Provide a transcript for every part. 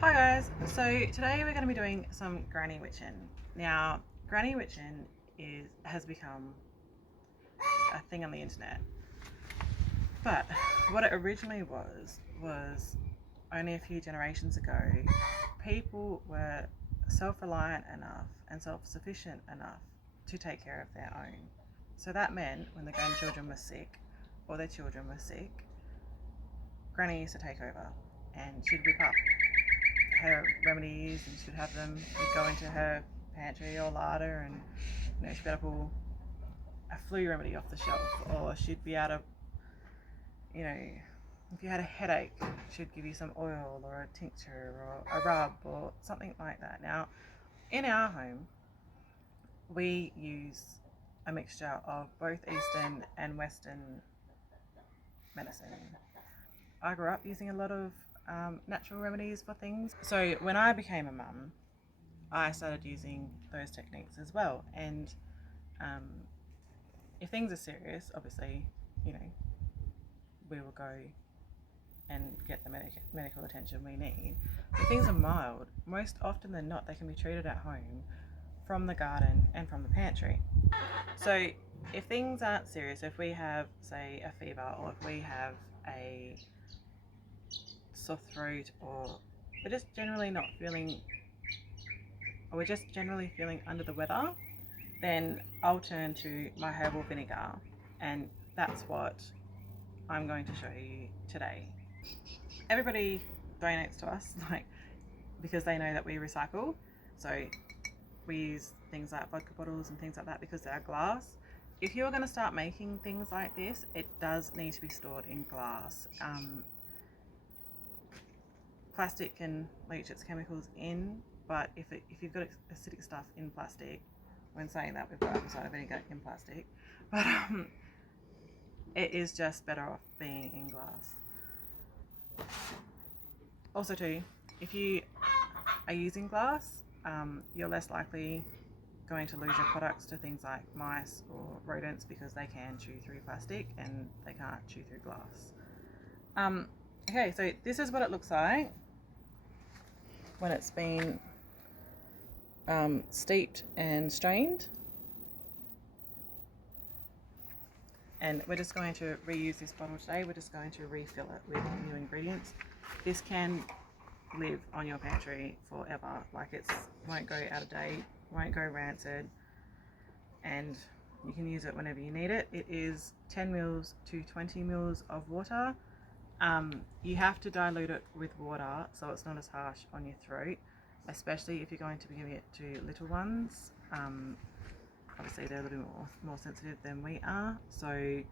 Hi guys, so today we're going to be doing some granny witchin. Now, granny witchin has become a thing on the internet, but what it originally was only a few generations ago, people were self-reliant enough and self-sufficient enough to take care of their own. So that meant when the grandchildren were sick or their children were sick, granny used to take over and she'd whip up her remedies and she'd have them, she'd go into her pantry or larder and she'd be able to pull a flu remedy off the shelf, or she'd be able to, if you had a headache, she'd give you some oil or a tincture or a rub or something like that. Now, in our home, we use a mixture of both Eastern and Western medicine. I grew up using a lot of natural remedies for things. So when I became a mum, I started using those techniques as well. And if things are serious, obviously, we will go and get the medical attention we need. If things are mild, most often than not, they can be treated at home from the garden and from the pantry. So if things aren't serious, if we have, say, a fever, or if we have a sore throat, or we're just generally not feeling, or we're just generally feeling under the weather, then I'll turn to my herbal vinegar, and that's what I'm going to show you today. Everybody donates to us, because they know that we recycle. So we use things like vodka bottles and things like that because they're glass. If you're going to start making things like this, it does need to be stored in glass. Plastic can leach its chemicals in, but if you've got acidic stuff in plastic, when saying that, we've got apple cider vinegar in plastic, but it is just better off being in glass. Also too, if you are using glass, you're less likely going to lose your products to things like mice or rodents, because they can chew through plastic and they can't chew through glass. Okay, so this is what it looks like when it's been steeped and strained. And we're just going to reuse this bottle today. We're just going to refill it with new ingredients. This can live on your pantry forever. It won't go out of date, won't go rancid, and you can use it whenever you need it. It is 10 mils to 20 mils of water. You have to dilute it with water so it's not as harsh on your throat, especially if you're going to be giving it to little ones. Obviously they're a little more sensitive than we are, so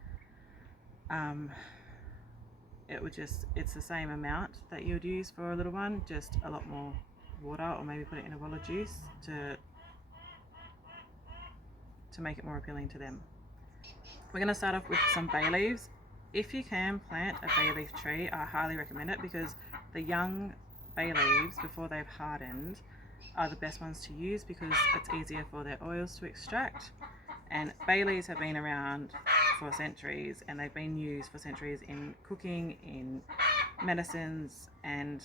it's the same amount that you would use for a little one, just a lot more water, or maybe put it in a well of juice to make it more appealing to them. We're going to start off with some bay leaves. If you can plant a bay leaf tree, I highly recommend it, because the young bay leaves, before they've hardened, are the best ones to use because it's easier for their oils to extract. And bay leaves have been around for centuries, and they've been used for centuries in cooking, in medicines, and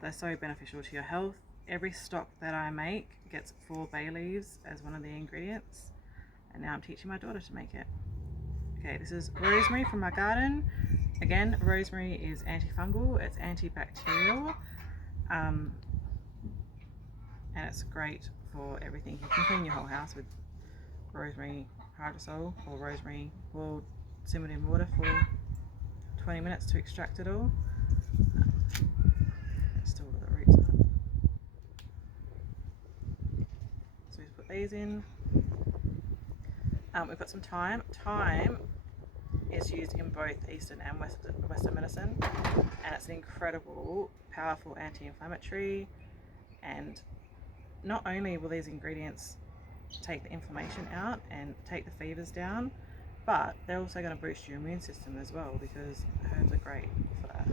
they're so beneficial to your health. Every stock that I make gets 4 bay leaves as one of the ingredients, and now I'm teaching my daughter to make it. Okay, this is rosemary from my garden. Again, rosemary is antifungal, it's antibacterial, and it's great for everything. You can clean your whole house with rosemary hydrosol, or rosemary boiled, simmered in water for 20 minutes to extract it all. It's still got the roots in it. So we just put these in. We've got some thyme. Thyme is used in both Eastern and Western medicine, and it's an incredible, powerful anti-inflammatory. And not only will these ingredients take the inflammation out and take the fevers down, but they're also going to boost your immune system as well, because herbs are great for that.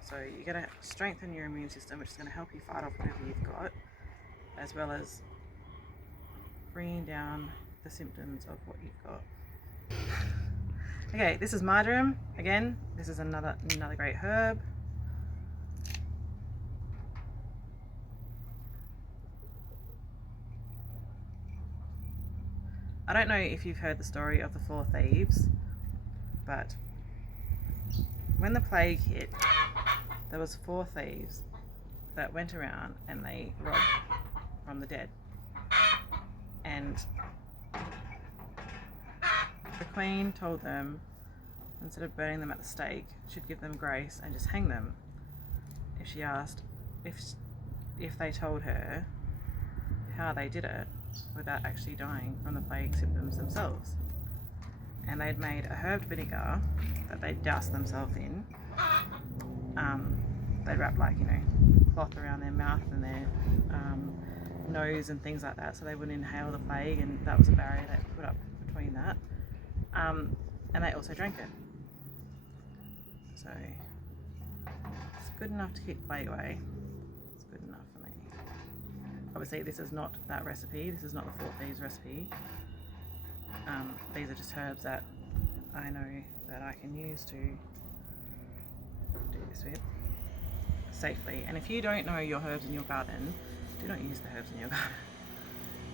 So you're going to strengthen your immune system, which is going to help you fight off whatever you've got, as well as bringing down the symptoms of what you've got. Okay, this is marjoram. Again, this is another great herb. I don't know if you've heard the story of the 4 thieves, but when the plague hit, there was 4 thieves that went around and they robbed from the dead. And the Queen told them, instead of burning them at the stake, she'd give them grace and just hang them. If she asked if they told her how they did it without actually dying from the plague symptoms themselves. And they'd made a herb vinegar that they'd doused themselves in. They'd wrap, like, you know, cloth around their mouth and their nose and things like that, so they wouldn't inhale the plague, and that was a barrier they put up between that. And they also drank it. So it's good enough to keep plague away. It's good enough for me. Obviously this is not that recipe, this is not the 4 thieves recipe. These are just herbs that I know that I can use to do this with safely. And if you don't know your herbs in your garden, do not use the herbs in your garden,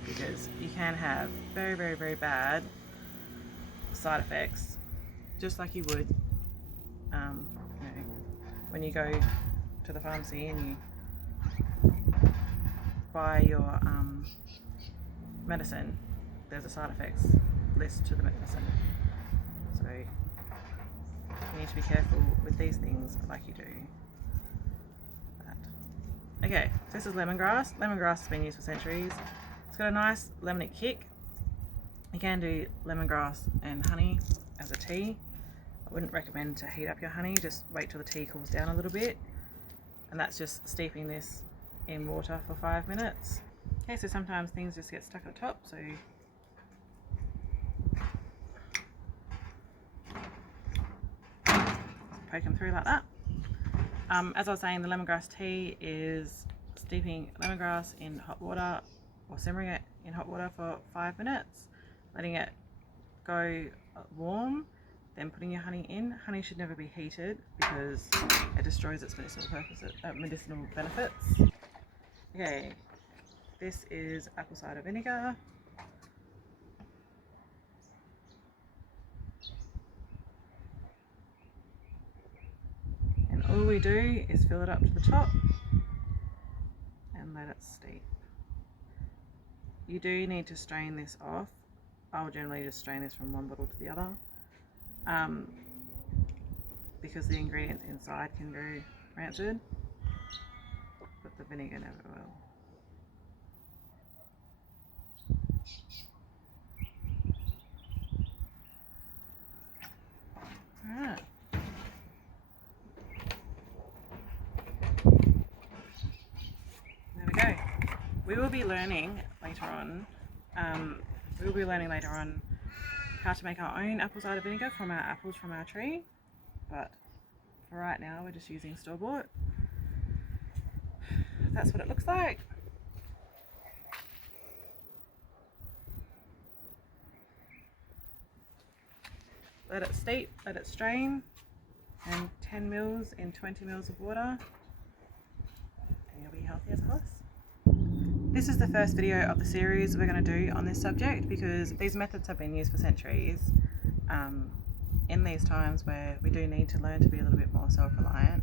because you can have very, very, very bad side effects, just like you would you know, when you go to the pharmacy and you buy your medicine. There's a side effects list to the medicine, so you need to be careful with these things like you do that. Okay, so this is lemongrass. Lemongrass has been used for centuries. It's got a nice lemony kick. You can do lemongrass and honey as a tea. I wouldn't recommend to heat up your honey, just wait till the tea cools down a little bit. And that's just steeping this in water for 5 minutes. Okay, so sometimes things just get stuck at the top, so poke them through like that. As I was saying, the lemongrass tea is steeping lemongrass in hot water or simmering it in hot water for 5 minutes, letting it go warm, then putting your honey in. Honey should never be heated because it destroys its medicinal benefits. Okay, this is apple cider vinegar. And all we do is fill it up to the top and let it steep. You do need to strain this off. I'll generally just strain this from one bottle to the other, because the ingredients inside can go rancid, but the vinegar never will. Alright. There we go. We will be learning later on how to make our own apple cider vinegar from our apples from our tree, but for right now we're just using store-bought. That's what it looks like. Let it steep, let it strain, and 10 mils in 20 mils of water, and you'll be healthy as a horse. This is the first video of the series we're going to do on this subject, because these methods have been used for centuries in these times where we do need to learn to be a little bit more self-reliant.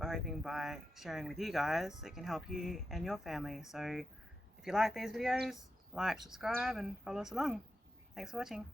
We're hoping by sharing with you guys it can help you and your family. So if you like these videos, like, subscribe and follow us along. Thanks for watching.